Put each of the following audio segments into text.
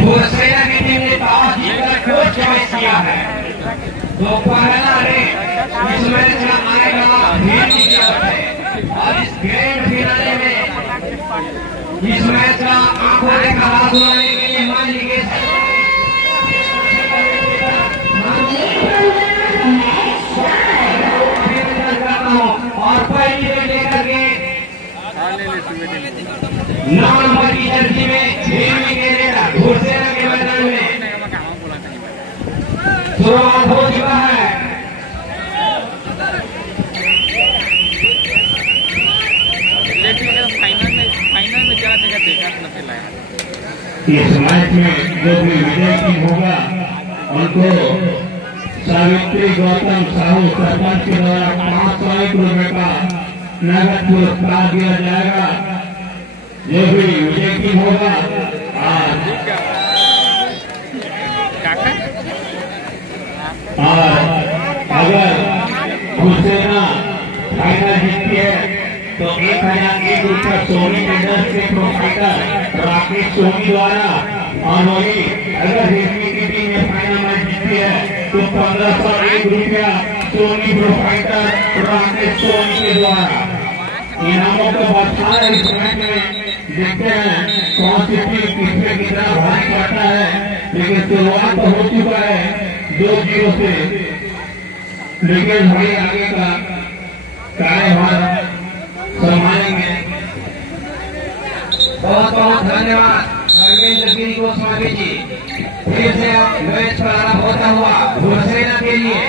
घुड़सैना की टीम ने टॉस जीतकर कोच चॉइस किया है। तो पहला रेड इस मैच का आएगा हिंदी की ओर से और इस ग्रैंड फिनाले में इस मैच का आंखों देखा हाथ धुलाने के लिए मान लीजिए और पहली रेड लेकर के 9 नंबर की जर्सी में भीमी के रेडा घुड़सैना के मैदान में शुरुआत हो चुका है। इस मैच में जो भी विजय टीम होगा उनको सावित्री गौतम साहू सरपंच के द्वारा 501 रुपए का नगद पुरस्कार दिया जाएगा। जो भी विजय टीम होगा और अगर घुड़सैना फाइनल जीतती है तो 1001 रुपये सोनी ट्रेडर्स के प्रोप्राइटर राकेश सोनी द्वारा और वही अगर हिंदी की टीम में फाइनल मैच जीतती है तो 1501 रुपया सोनी प्रोप्राइटर राकेश सोनी के द्वारा इनामों को बढ़ा है। इस मैच में देखते हैं कौन सी टीम किसमें कितना भारी पड़ता है, लेकिन शुरुआत तो हो चुका है 2-0 से। लेकिन भाई आगे का कार्यभार संभालेंगे। बहुत बहुत धन्यवाद धर्मेंद्र गिरी गोस्वामी जी। फिर से मैच प्रारंभ होता हुआ घुड़सैना के लिए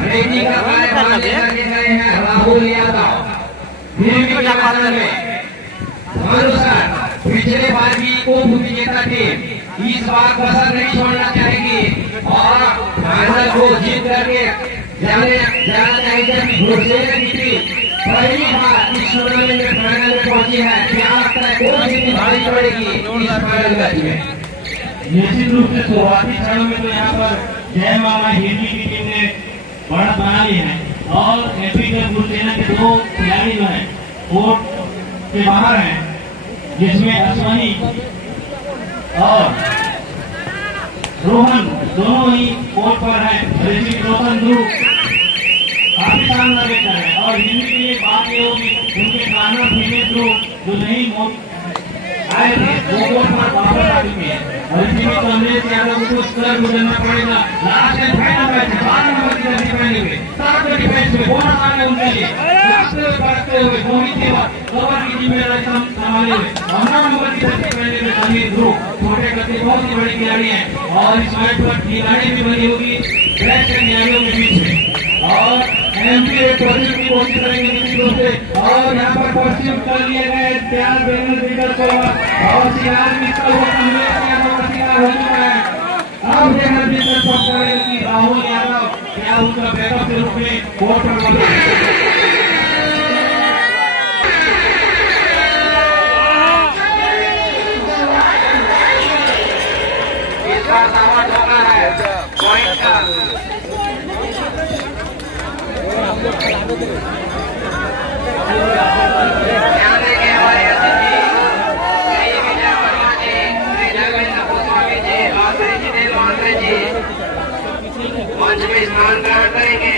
रेडी का कार्यभार लेकर के गए हैं राहुल यादव। अनुसार पिछले बार की उप विजेता टीम इस बार कसर नहीं छोड़ना चाहेगी और फाइनल को जीत करके जाना चाहेगी। घुड़सैना की टीम पहली बार इस टूर्नामेंट में फाइनल में पहुंची है। क्या लगता है कौन सी टीम भारी पड़ेगी इस फाइनल मैच में? निश्चित रूप से शुरुआती क्षणों में तो यहाँ पर जय मामा हिंदी की टीम ने बढ़त बना ली है और एपी के घुड़सैना के 2 खिलाड़ी जो है कोर्ट के बाहर हैं, जिसमें अश्वनी और रोहन दोनों ही कोर्ट पर हैं। ऋषिक रोहन काफी शानदार बेहतर है और हिंदी के लिए बात ये होगी उनके गाना फीमे जो नहीं आए थे वो कोर्ट पर वापस आ चुके हैं और इसी में कमलेश यादव को स्तर गुजरना पड़ेगा। लास्ट में फाइनल मैच 12 नंबर की जर्सी पहने हुए 7 डिफेंस में बोनस आ गए उनके लिए करते हुए धोनी सेवा कवर की जिम्मेदारी संभाले हुए 9 नंबर की जर्सी पहने हुए समीर ध्रुव छोटे करते बहुत ही बड़े खिलाड़ी हैं और इस मैच पर खिलाड़ी भी बनी होगी फ्रेश खिलाड़ियों के बीच में और एमपी की कोशिश करेंगे निश्चित से। और यहाँ पर पश्चिम कर लिए गए तैयार बेनर को और शिकार भी शिकार हो चुका है। अब बेनर बिल्डर सब करेंगे कि राहुल यादव क्या उनका बैकअप के रूप में कोर्ट पर पॉइंट का मंच में स्नान ग्रहण करेंगे।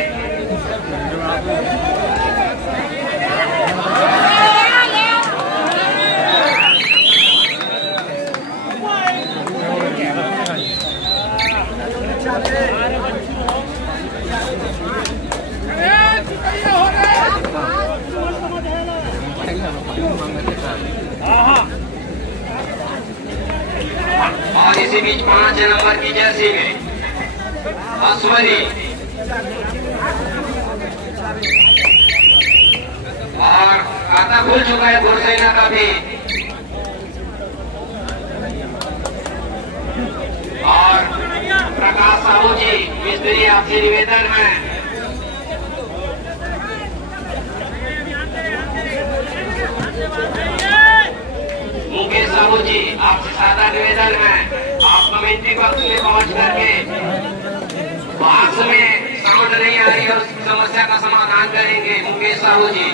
और इसी बीच 5 नंबर की जर्सी में अश्वनी और खाता खुल चुका है घुड़सैना का भी और प्रकाश साहू जी मिस्त्री आपसे निवेदन है मुकेश साहू जी आपसे सादा निवेदन है आप कमेंट्री बॉक्स में पहुंच करके बॉक्स में साउंड नहीं आ रही है उस समस्या का समाधान करेंगे मुकेश साहू जी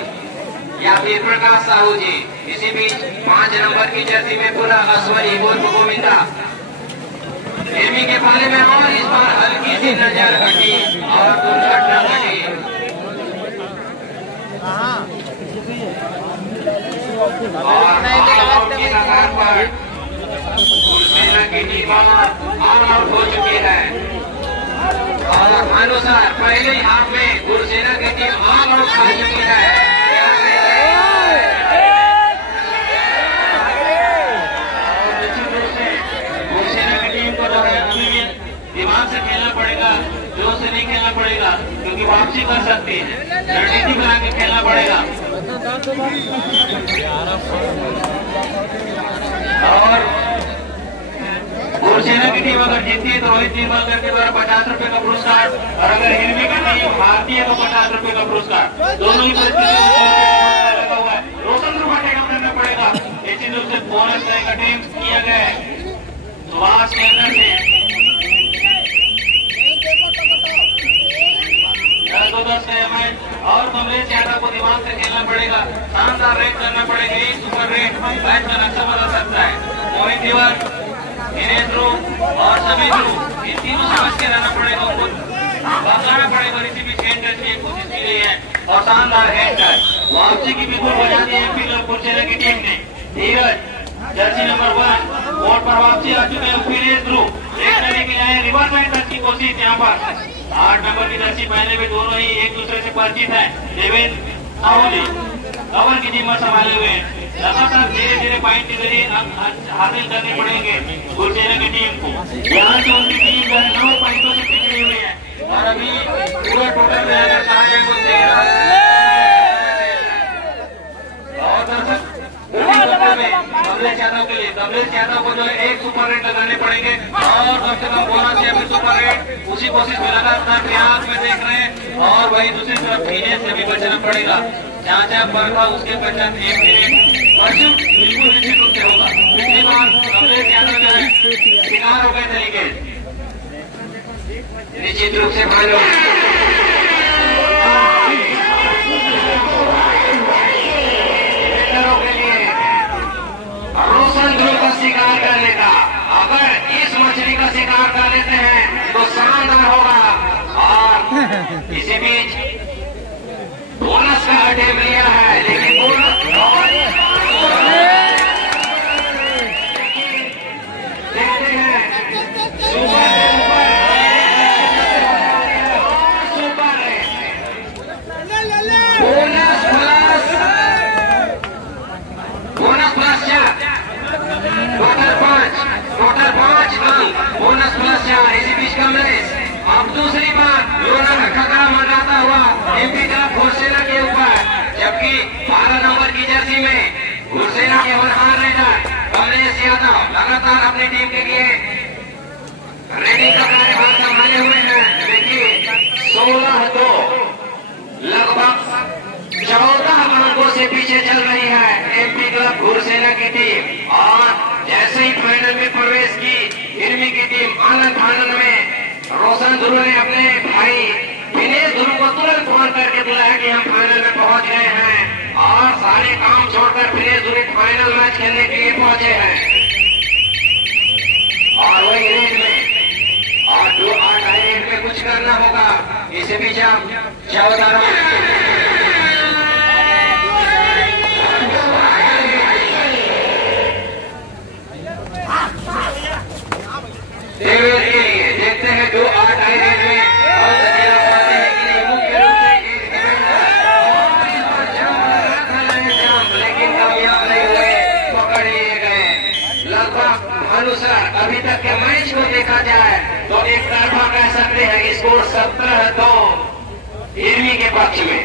या फिर प्रकाश साहू जी। इसी बीच 5 नंबर की जर्सी में पुनः अश्वनी उर्फ गोविंदा के पाले में और इस बार हल्की सी नजर हटी और दुर्घटना घटी। और की कगार पर गुरसेना की टीम ऑल आउट हो चुकी है और अनुसार पहले ही हाफ में गुरसेना की टीम ऑल आउट हो चुकी है। दिमाग से खेलना पड़ेगा, जोर से नहीं खेलना पड़ेगा क्योंकि वापसी कर सकती है, रणनीति बना के खेलना पड़ेगा। और गुरसेना की टीम अगर जीतती है तो रोहित निर्मलकर के द्वारा 50 रुपए का पुरस्कार और अगर हिरवी की टीम हारती है तो 50 रुपए का पुरस्कार। दोनों ही लगा हुआ है। रोशन को टेकअप करना पड़ेगा, निश्चित रूप से बोनस का अटेम्प्ट किया गया है सुभाष के अंदर से 10 का मैच और कमलेश यादव को दिमाग से खेलना पड़ेगा, शानदार रेट करना पड़ेगा। एक सुपर रेट मैच का नक्शा बदल सकता है। मोहित तिवार, दिनेश ध्रुव और समीर ध्रुव इन तीनों समझ के रहना पड़ेगा, उनको भगाना पड़ेगा। इसी बीच हैंड टच की कोशिश की गई है और शानदार हैंड टच वापसी की बिल्कुल बजा दी है फिर गुरसेना की टीम ने। धीरज जर्सी नंबर 1 बोर्ड पर वापसी आ चुके हैं। दिनेश ध्रुव लेने के लिए रिवर्स हैंड टच की कोशिश यहाँ पर 8 नंबर की जर्सी पहले भी दोनों ही एक दूसरे से परिचित है। देवेंद्र साहूली कवर की टीम संभाले हुए हैं। लगातार धीरे धीरे पॉइंट के जरिए हासिल करने पड़ेंगे गुरसेना की टीम को। यहाँ से उनकी टीम 9 पॉइंटों से पिछड़ी हुई है और अभी पूरा टोटल रहेगा 13 को 13 और दर्शक कमलेश यादव के लिए, कमलेश यादव को जो है एक सुपर रेट लगाने पड़ेंगे और कम से कम बोनस या फिर सुपर रेट उसी कोशिश में लगातार प्रयास में देख रहे हैं। और वही दूसरी तरफ पीने से भी बचना पड़ेगा, जहाँ जहाँ पर था उसके पहचान एक परस्यूट बिल्कुल निश्चित रूप से होगा। पिछली बार कमलेश यादव जो है शिकार हो गए तरीके निश्चित रूप से भाइयों रोशन ध्रुव का शिकार कर लेता। अगर इस मछली का शिकार कर लेते हैं तो शानदार होगा। और इसी बीच बोनस का अटेम्प्ट लिया है लेकिन बोनस देखते हैं सुपर प्लस टोटल 5 अंक बोनस प्लस 4। इसी बीच कमलेश अब दूसरी बार लोना का खतरा मंडराता हुआ एमपी क्लब गुरसेना के ऊपर, जबकि 12 नंबर की जर्सी में गुरसेना के होनहार रेडर कमलेश यादव लगातार अपनी टीम के लिए रेडिंग का कार्यभार संभाले हुए हैं। देखिए 16-2 लगभग 14 अंकों से पीछे चल रही है एमपी क्लब गुरसेना की टीम। और जैसे ही फाइनल में प्रवेश की हिरवी की टीम आनंद फाइनल में रोशन ध्रुव ने अपने भाई दिनेश ध्रुव को तुरंत फोन करके बुलाया कि हम फाइनल में पहुंच गए हैं और सारे काम छोड़कर दिनेश ध्रुव फाइनल मैच खेलने के लिए पहुंचे हैं। और वही रेट में और 2-8 रेट में कुछ करना होगा। इसी बीच आप 14 देखते हैं 2-8 रेट में मुख्य रूप से लेकिन कामयाब नहीं हुए, पकड़ लिए गए। लगभग अनुसार अभी तक के मैच को देखा जाए तो एक तरफा कह सकते हैं। स्कोर 17-2 हिरवी के पक्ष में।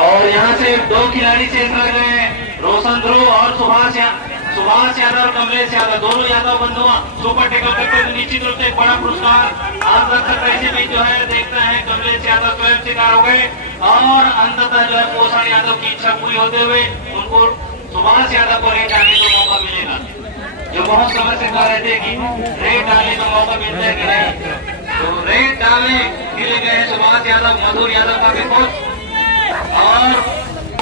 और यहाँ से 2 खिलाड़ी शेष रह गए, रोशन ध्रुव और सुभाष यादव और कमलेश यादव। दोनों यादव बंधुआ सुपर टेकअप करते हैं, निश्चित रूप से एक बड़ा पुरस्कार आप दर्शक ऐसे भी जो है देखते हैं। कमलेश यादव स्वयं शिकार हो गए और अंततः जो है पोषण यादव की इच्छा पूरी होते हुए उनको सुभाष यादव को रेट डालने का मौका मिलेगा, जो बहुत समय से कह रहे थे कि रेट डालने का मौका मिलता है कि नहीं। तो रेट डालने के लिए गए सुभाष यादव, मधुर यादव का भी खुश और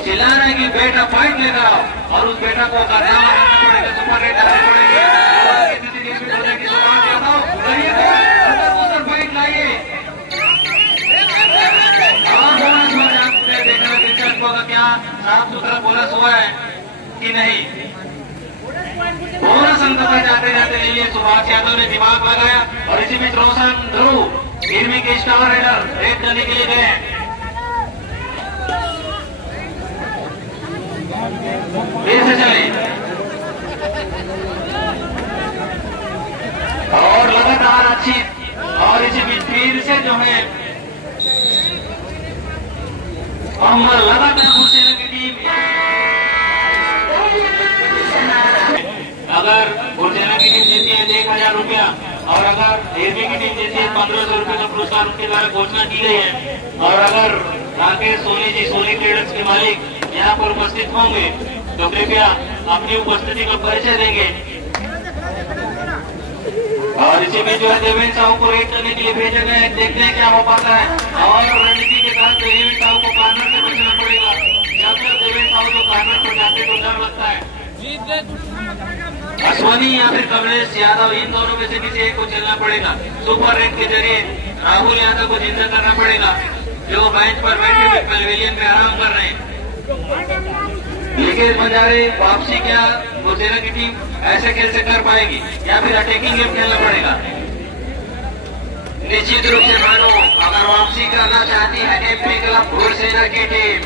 चिल्ला रहे कि बेटा फाइट लेगा और उस बेटा को करना पड़ेगा, सुपर रेट डालने पड़ेंगे। साफ सुथरा बोनस हुआ है कि नहीं। बोनस अंक पर जाते जाते लिए सुभाष यादव ने दिमाग लगाया और इसी बीच रोशन ध्रुव इनमें के स्टार रेडर रेड करने के लिए गए। फिर से चले और लगातार अच्छी और इसी बीच फिर से जो है लगातार भूसेना की टीम अगर भूसेना की टीम जीती है 1000 रुपया और अगर एबी की टीम जीती है 1500 रुपये का पुरस्कार उनके द्वारा घोषणा की गई है। और अगर राकेश सोनी जी सोनी ट्रेडर्स के मालिक यहाँ पर उपस्थित होंगे तो कृपया अपनी उपस्थिति का परिचय देंगे। और इसी में जो है देवेंद्र साहू को रेड करने के लिए भेजा गया है, देखते हैं क्या हो पाता है। और रणनीति के तहत देवेंद्र साहू को कॉर्नर से बचना पड़ेगा। जब तक देवेंद्र साहू को कॉर्नर पर जाते तो डर लगता है। अश्वनी या फिर कमलेश यादव इन दोनों में से किसी एक को चलना पड़ेगा। सुपर रेड के जरिए राहुल यादव को जिंदा करना पड़ेगा जो बेंच पर बैठे हुए पवेलियन में आराम कर रहे हैं। लेकिन बंजारे वापसी क्या भूसेना की टीम ऐसे खेल से कर पाएगी या फिर अटैकिंग गेम खेलना पड़ेगा। निश्चित रूप से मानो अगर वापसी करना चाहती है एमपी क्लब भूसेना की टीम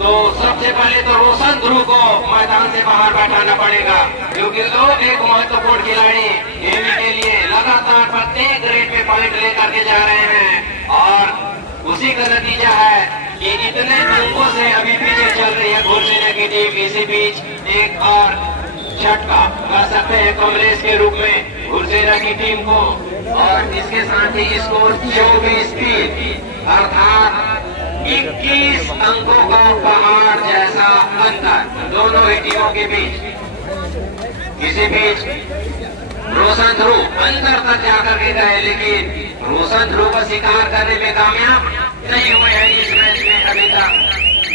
तो सबसे पहले तो रोशन ध्रुव को मैदान से बाहर बैठाना पड़ेगा क्योंकि लोग एक महत्वपूर्ण खिलाड़ी एमपी के लिए लगातार प्रत्येक रेड में पॉइंट लेकर के जा रहे हैं। और उसी का नतीजा है कि इतने अंकों से अभी पीछे चल रही है भूसेना की टीम। इसी बीच एक और झटका कर सकते हैं कमलेश के रूप में भूसेना की टीम को। और इसके साथ ही स्कोर 24-3 अर्थात 21 अंकों का पहाड़ जैसा अंतर दोनों ही टीमों के बीच। इसी बीच रोशन ध्रुव अंदर तक जाकर के गए लेकिन रोशन ध्रुव का शिकार करने में कामयाब नहीं हुए हैं इस मैच में अभी तक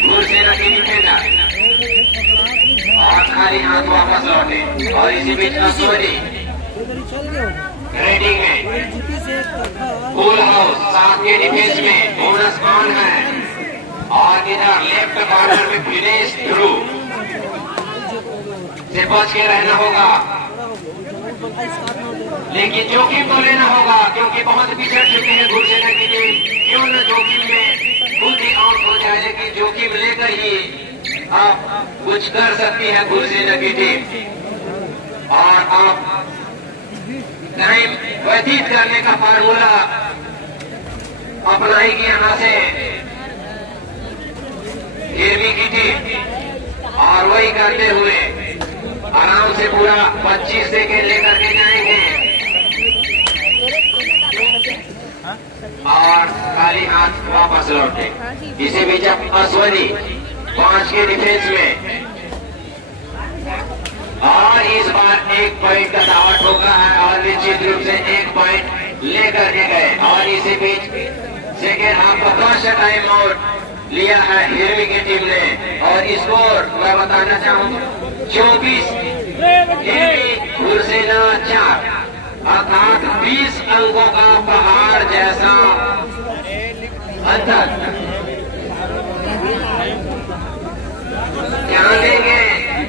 भूसेना की डिफेंडर। और खाली हाथ वापस लौटे। और इसी बीच अश्वनी रेडिंग में फुल हाउस साथ के डिफेंस में बोनस ऑन है। और इधर लेफ्ट कॉर्नर में विनेश ध्रुव से बच के रहना होगा लेकिन जोखिम तो लेना होगा क्योंकि बहुत पिछड़ चुके हैं भूसेना की टीम। क्यों न जोखिम में खुद ही आउट हो जाए लेकिन जोखिम लेकर ही आप कुछ कर सकती है भूसेना की टीम। और आप टाइम व्यतीत करने का फार्मूला अपनाएगी यहाँ से एबी की टीम। और वही करते हुए आराम से पूरा 25 सेकेंड लेकर के जाएंगे। और खाली हाथ वापस लौटे। इसी बीच अब अश्वनी 5 के डिफेंस में और इस बार 1 पॉइंट का दावा ठोका है और निश्चित रूप से 1 पॉइंट लेकर के गए। और इसी बीच सेकेंड हाफ का फर्स्ट टाइम आउट लिया है हिरवी की टीम ने। और स्कोर मैं बताना चाहूंगा 24 भूसेना 4 अर्थात 20 अंकों का पहाड़ जैसा अंतर। ध्यान देंगे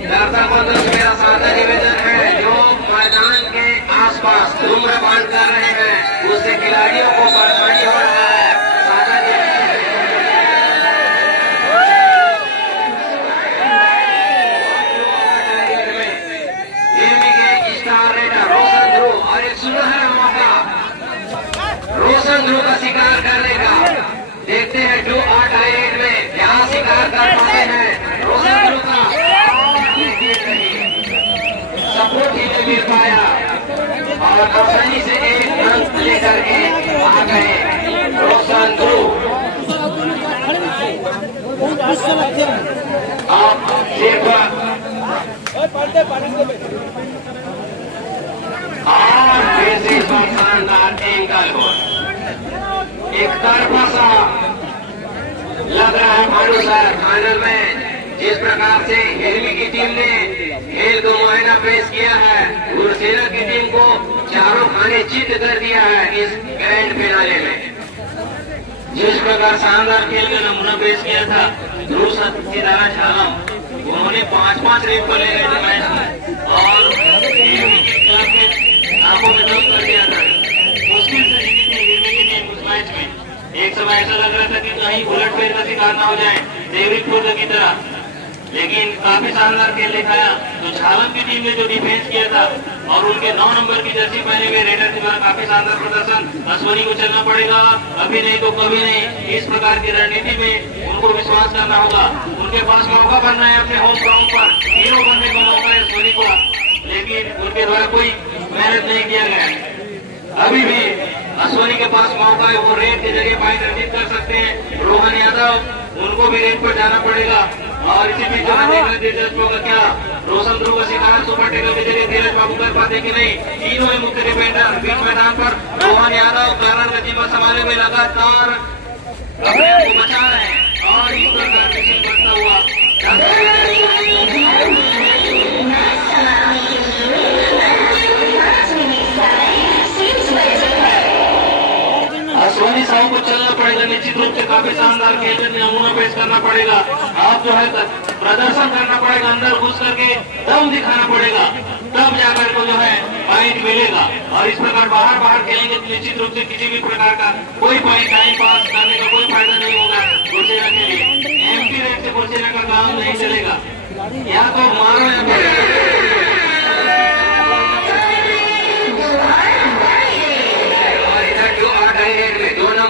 दर्शकों तो मेरा सादा निवेदन है जो मैदान के आसपास धूम्रपान कर रहे हैं उससे खिलाड़ियों को परेशानी हो रहा है। सादा के स्टार रेडर रोशन ध्रुव और एक सुनहरा मौका रोशन ध्रुव का शिकार करने का। देखते हैं 2-8 रेड में यहाँ शिकार कर पाते हैं रोशन ध्रुव का। सपोर्ट ही नहीं मिल पाया और आसानी से 1 रन लेकर के आ गए रोशन ध्रुव। अब सिर्फ और फिर से शानदार एंगल हो एक तरफा सा लग रहा है भानु सर। फाइनल में जिस प्रकार से हिरवी की टीम ने खेल को मुआयना पेश किया है भूसेना की टीम को चारों खाने चित कर दिया है इस ग्रैंड फिनाले में। जिस प्रकार शानदार खेल का नमूना पेश किया था ध्रुव सितारा झालम उन्होंने 5-5 रेट पर ले गए थे मैच में और क्लब के आंखों में दम कर दिया था। मुश्किल से जीती थी हिरवी की टीम उस मैच में। एक समय ऐसा लग रहा था कि कहीं उलटफेर का शिकार ना हो जाए डेविड फोर्ड की तरह, लेकिन काफी शानदार खेल दिखाया। तो झालम की टीम ने जो डिफेंस किया था और उनके 9 नंबर की जर्सी पहने हुए रेडर के द्वारा काफी शानदार प्रदर्शन। अश्वनी को चलना पड़ेगा, अभी नहीं तो कभी नहीं। इस प्रकार की रणनीति में उनको विश्वास करना होगा। उनके पास मौका बनना है अपने होम ग्राउंड पर, हीरो बनने का मौका है अश्वनी को, लेकिन उनके द्वारा कोई मेहनत नहीं किया गया। अभी भी अश्वनी के पास मौका है, वो रेड के जरिए पॉइंट अर्जित कर सकते हैं। रोहन यादव उनको भी रेड पर जाना पड़ेगा और इसी बीच देखना दिलचस्प होगा क्या रोशन ध्रुव का शिकार सुपर टेकल के जरिए धीरज बाबू कर पाते कि नहीं। तीनों ही मुख्य डिफेंडर बीच मैदान पर रोहन यादव कारण का जिम्मा संभाले हुए लगातार अपने आप को बचा रहे हैं और इस प्रकार मिशन बढ़ता हुआ अश्वनी साहू को चलना पड़ेगा। निश्चित रूप से काफी शानदार खेल में नमूना पेश करना पड़ेगा। आप जो है प्रदर्शन करना पड़ेगा, अंदर घुस करके दम दिखाना पड़ेगा, तब जाकर को जो है पॉइंट मिलेगा। और इस प्रकार बाहर खेलेंगे तो निश्चित रूप से किसी भी प्रकार का कोई पॉइंट टाइम पास करने का कोई फायदा नहीं होगा गुरसेना के लिए। एमपी रेट से गुरसेना का काम नहीं चलेगा, या तो मारो या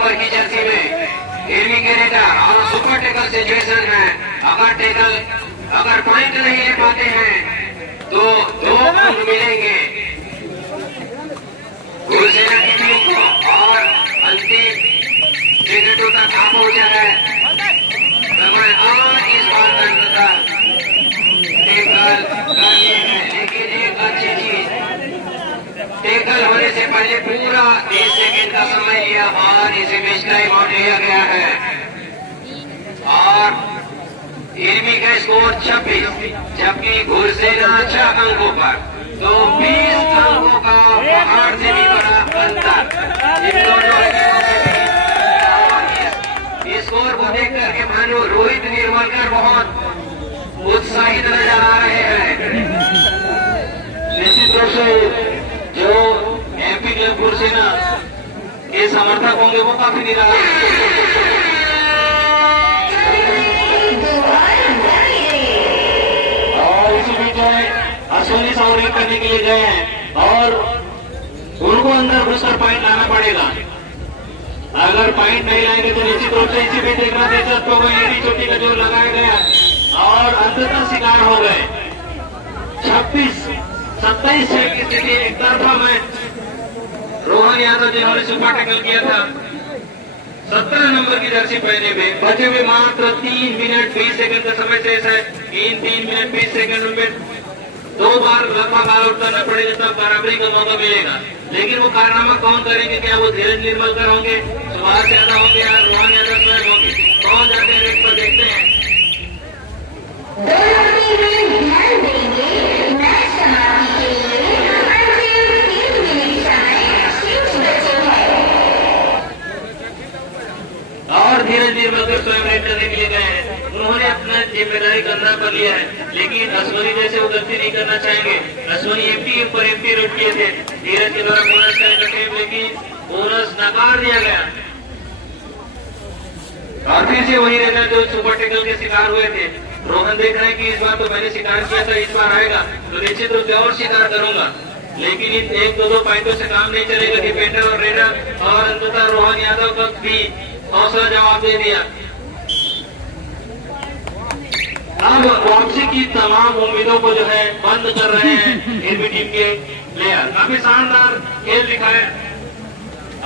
की जर्सी में हिरवी के रेडर और सुपर टेकल सिचुएशन है। अगर पॉइंट नहीं ले पाते हैं तो 2 अंक मिलेंगे गुरसेना की टीम को और अंतिम विकेटों तक आ पहुंचा है। समय और इस बार तक टेकल कर लिए हैं, लेकिन एक अच्छी चीज टेकल होने से पहले पूरा 30 सेकेंड का समय लिया और इसे बीच टाइम आउट लिया गया है। और हिरवी का स्कोर 26, जबकि गुरसेना 6 अंकों पर। तो 20 अंकों का पहाड़ से भी बड़ा अंतर इन दोनों स्कोर को देख करके मानो रोहित निर्मलकर बहुत उत्साहित नजर आ रहे हैं। निश्चित रूप से जो एमपी क्लब गुरसेना के समर्थक होंगे वो काफी निराश और इसी बीच जो है अश्वनी साहू रेड करने के लिए गए हैं और उनको अंदर घुसकर पॉइंट लाना पड़ेगा। अगर पॉइंट नहीं लाएंगे तो निश्चित रूप से इसी बीच देखना दिलचस्प होगा। एडी चोटी का जोर लगाया गया और अंततः शिकार हो गए। 26-27 की स्थिति एक तरफा मैच। रोहन यादव जिन्होंने सुपर टैकल किया था 17 नंबर की जर्सी पहने हुए, बचे हुए मात्र 3 मिनट 20 सेकंड का समय शेष है। 3 मिनट 20 सेकंड में 2 बार लगभग ऑल आउट करना पड़ेगा, तब बराबरी का मौका मिलेगा। लेकिन वो कारनामा कौन करेंगे? क्या वो धीरज निर्मलकर होंगे, सुभाष यादव होंगे या रोहन यादव स्वयं होंगे? कौन जाते हैं रेट पर देखते हैं। और धीरज निर्मलकर स्वयं रेड करने के लिए गए हैं। उन्होंने अपना जिम्मेदारी कंधा पर लिया है, लेकिन अश्वनी जैसे वो गलती नहीं करना चाहेंगे। अश्वनी एमपी पर एमपी रेड किए थे धीरज के द्वारा बोनस करने का टेप, लेकिन बोनस नकार दिया गया। और फिर से वही रेडर जो सुपर टेकल के शिकार हुए थे। रोहन देख रहे हैं कि इस बार तो मैंने शिकार किया था, इस बार आएगा तो निश्चित रूप से और शिकार करूंगा। लेकिन इन 1-2 पॉइंटों से काम नहीं चलेगा। डिफेंडर और रेडर और अंततः रोहन यादव का भी हौसला जवाब दे दिया। अब वापसी की तमाम उम्मीदों को जो है बंद कर रहे हैं हिरवी टीम के प्लेयर। काफी शानदार खेल दिखाए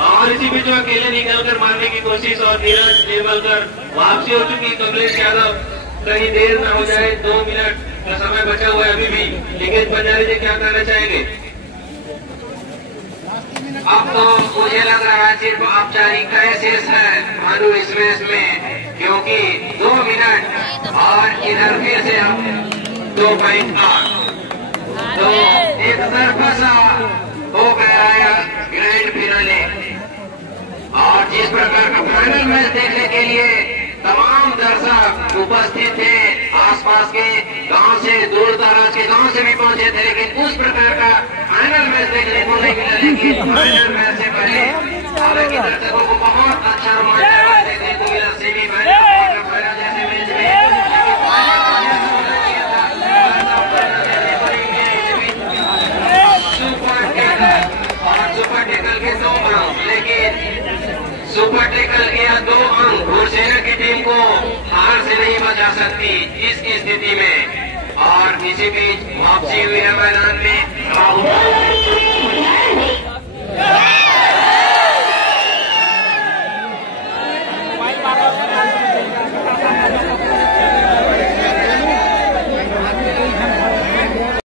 और इसी बीच में अकेले निकलकर मारने की कोशिश और धीरज निर्मलकर वापसी हो चुकी। कमलेश यादव कहीं देर न हो जाए, 2 मिनट का समय बचा हुआ है अभी भी। लेकिन पंजाबी जी क्या कहना चाहेंगे? अब तो मुझे लग रहा है सिर्फ औपचारिकता शेष है भानु इस मैच में, क्योंकि 2 मिनट और इधर फिर से अब 2 पॉइंट तो एक तरफा सा हो गया है ग्रैंड फिनाले। और जिस प्रकार का फाइनल मैच देखने के लिए तमाम दर्शक उपस्थित थे, आसपास के गांव से, दूर दराज के गांव से भी पहुंचे थे, लेकिन उस प्रकार का फाइनल मैच देखने को नहीं मिला। लेकिन फाइनल मैच से पहले हालांकि दर्शकों को बहुत अच्छा रोमांच देखने को मिला। सेमीफाइनल जैसे मैच में सुपर टेकल के 2 अंक, लेकिन सुपर टेकल के 2 अंक घुड़सेना की टीम को हार से नहीं बचा सकती इस स्थिति में। और इसी बीच वापसी हुई है मैदान में।